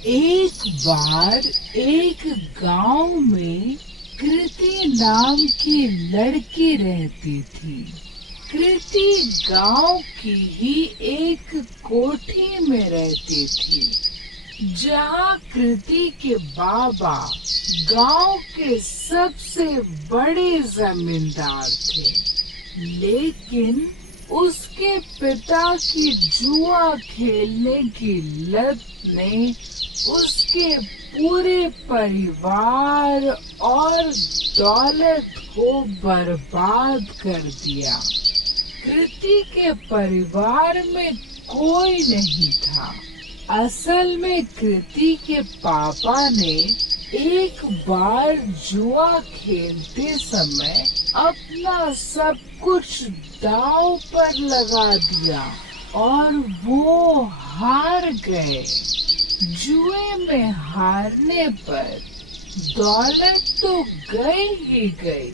एक बार एक गांव में कृति नाम की लड़की रहती थी। कृति गांव की ही एक कोठी में रहती थी, जहाँ कृति के बाबा गांव के सबसे बड़े जमींदार थे। लेकिन उसके पिता की जुआ खेलने की लत ने उसके पूरे परिवार और दौलत को बर्बाद कर दिया। कृति के परिवार में कोई नहीं था। असल में कृति के पापा ने एक बार जुआ खेलते समय अपना सब कुछ दांव पर लगा दिया और वो हार गए। जुए में हारने पर दौलत तो गई ही गई,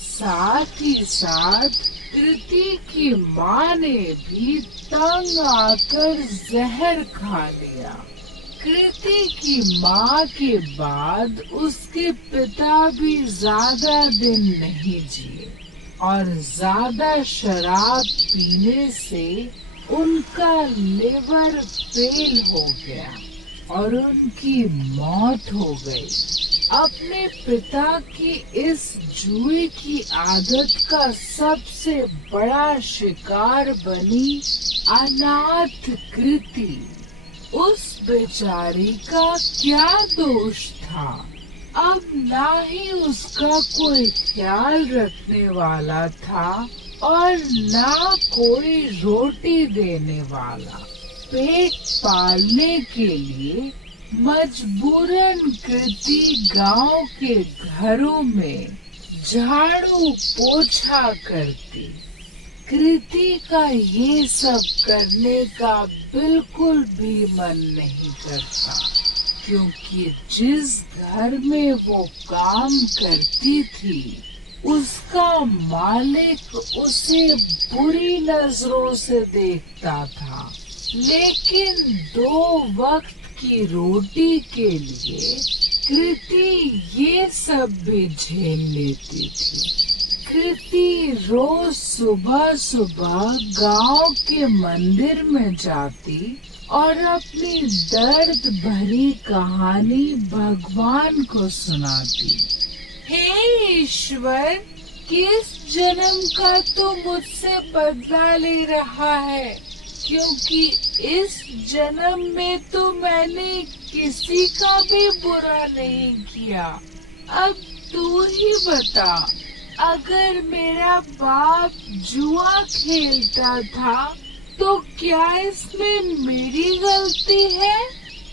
साथ ही साथ कृति की माँ ने भी तंग आकर जहर खा लिया। कृति की माँ के बाद उसके पिता भी ज्यादा दिन नहीं जिए और ज्यादा शराब पीने से उनका लिवर फेल हो गया और उनकी मौत हो गई। अपने पिता की इस जुए की आदत का सबसे बड़ा शिकार बनी अनाथ कृति। उस बेचारी का क्या दोष था? अब ना ही उसका कोई ख्याल रखने वाला था और ना कोई रोटी देने वाला। पेट पालने के लिए मजबूरन कृति गांव के घरों में झाड़ू पोछा करती। कृति का ये सब करने का बिल्कुल भी मन नहीं करता, क्योंकि जिस घर में वो काम करती थी उसका मालिक उसे बुरी नजरों से देखता था। लेकिन 2 वक्त की रोटी के लिए कृति ये सब भी झेल लेती थी। कृति रोज सुबह सुबह गांव के मंदिर में जाती और अपनी दर्द भरी कहानी भगवान को सुनाती। हे ईश्वर, किस जन्म का तो मुझसे बदला ले रहा है, क्योंकि इस जन्म में तो मैंने किसी का भी बुरा नहीं किया। अब तू ही बता, अगर मेरा बाप जुआ खेलता था तो क्या इसमें मेरी गलती है?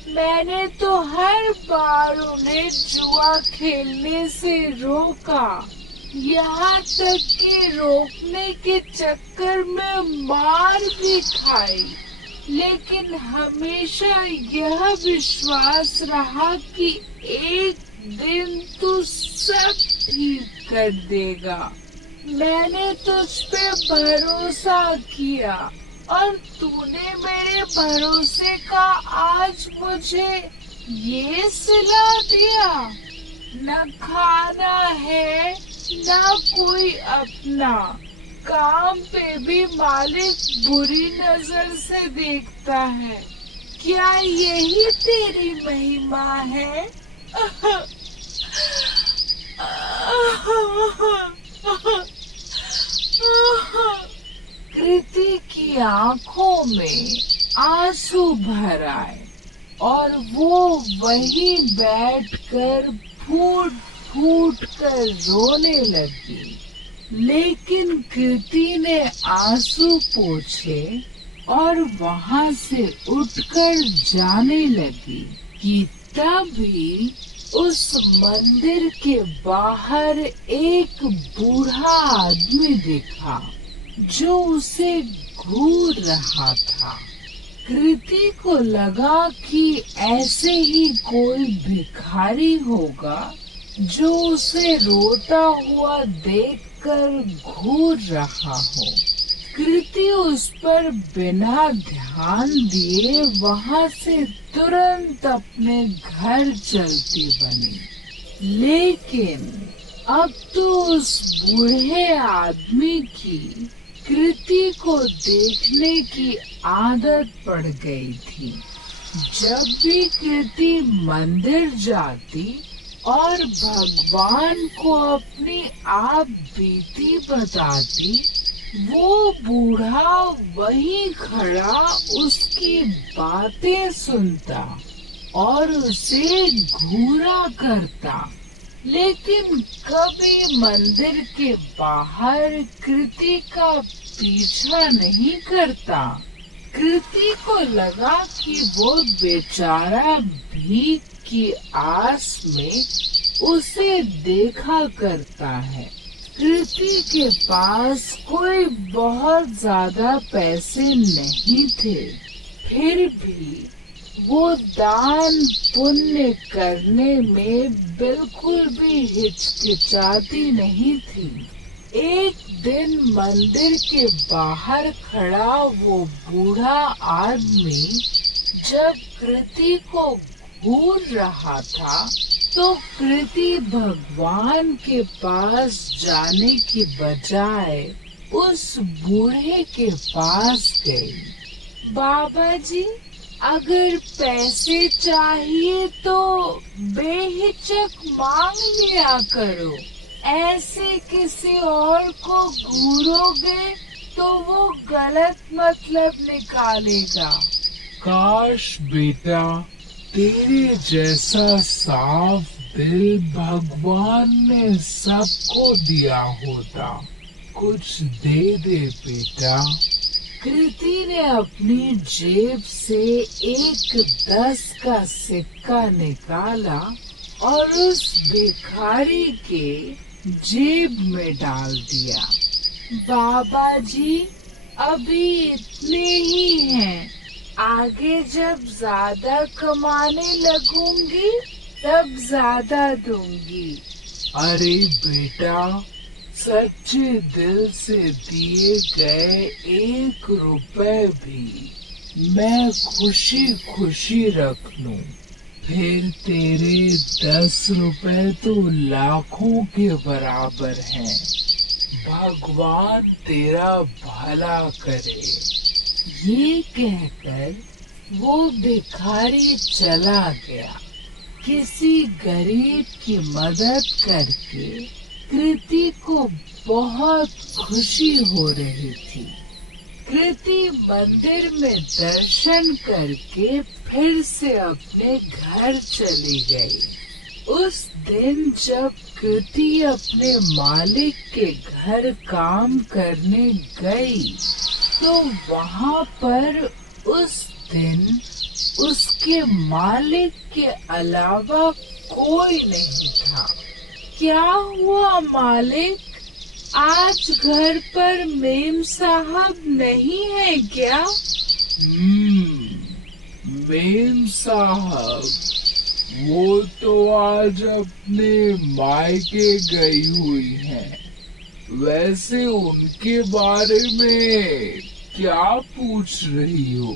मैंने तो हर बार उन्हें जुआ खेलने से रोका, यहाँ तक कि रोकने के चक्कर में मार भी खाई। लेकिन हमेशा यह विश्वास रहा कि एक दिन तू सब ठीक कर देगा। मैंने तुझ पे भरोसा किया और तूने मेरे भरोसे का आज मुझे ये सिला दिया। न खाना है न कोई अपना, काम पे भी मालिक बुरी नजर से देखता है। क्या यही तेरी महिमा है? कृति की आंखों में आंसू भर आए और वो वहीं बैठकर फूट फूट कर रोने लगी। लेकिन कृति ने आंसू पोंछे और वहां से उठकर जाने लगी कि तभी उस मंदिर के बाहर एक बूढ़ा आदमी दिखा जो उसे घूर रहा था। कृति को लगा कि ऐसे ही कोई भिखारी होगा जो उसे रोता हुआ देखकर घूर रहा हो। कृति उस पर बिना ध्यान दिए वहां से तुरंत अपने घर चलती बनी। लेकिन अब तो उस बूढ़े आदमी की कृति को देखने की आदत पड़ गई थी। जब भी कृति मंदिर जाती और भगवान को अपनी आप बीती बताती, वो बूढ़ा वहीं खड़ा उसकी बातें सुनता और उसे घूरा करता, लेकिन कभी मंदिर के बाहर कृति का पीछा नहीं करता। कृति को लगा कि वो बेचारा भीख की आस में उसे देखा करता है। कृति के पास कोई बहुत ज्यादा पैसे नहीं थे, फिर भी वो दान पुण्य करने में बिल्कुल भी हिचकिचाती नहीं थी। एक दिन मंदिर के बाहर खड़ा वो बूढ़ा आदमी जब कृति को घूर रहा था, तो कृति भगवान के पास जाने की बजाय उस बूढ़े के पास गई। बाबा जी, अगर पैसे चाहिए तो बेहिचक मांग लिया करो। ऐसे किसी और को घूरोगे तो वो गलत मतलब निकालेगा। काश बेटा, तेरे जैसा साफ दिल भगवान ने सबको दिया होता। कुछ दे दे बेटा। कृति ने अपनी जेब से एक 10 का सिक्का निकाला और उस भिखारी के जेब में डाल दिया। बाबा जी, अभी इतने ही हैं। आगे जब ज्यादा कमाने लगूंगी तब ज्यादा दूंगी। अरे बेटा, सच्चे दिल से दिए गए 1 रुपए भी मैं खुशी खुशी रख लूं, फिर तेरे 10 रुपए तो लाखों के बराबर हैं। भगवान तेरा भला करे। ये कहकर वो भिखारी चला गया। किसी गरीब की मदद करके कृति को बहुत खुशी हो रही थी। कृति मंदिर में दर्शन करके फिर से अपने घर चली गई। उस दिन जब कृति अपने मालिक के घर काम करने गई, तो वहां पर उस दिन उसके मालिक के अलावा कोई नहीं था। क्या हुआ मालिक? आज घर पर मेम साहब नहीं है क्या? मेम साहब, वो तो आज अपने मायके गई हुई हैं। वैसे उनके बारे में क्या पूछ रही हो?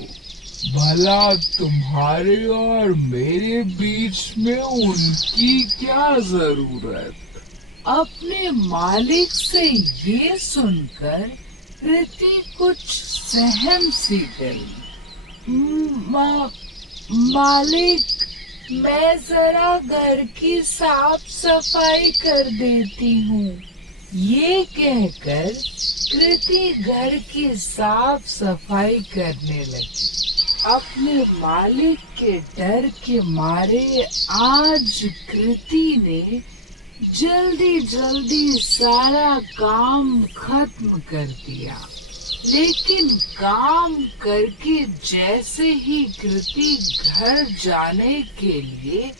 भला तुम्हारे और मेरे बीच में उनकी क्या जरूरत? अपने मालिक से ये सुनकर कृति कुछ सहम सी गई। मालिक, मैं जरा घर की साफ सफाई कर देती हूँ। ये कहकर कृति घर की साफ सफाई करने लगी। अपने मालिक के डर के मारे आज कृति ने जल्दी जल्दी सारा काम खत्म कर दिया। लेकिन काम करके जैसे ही कृति घर जाने के लिए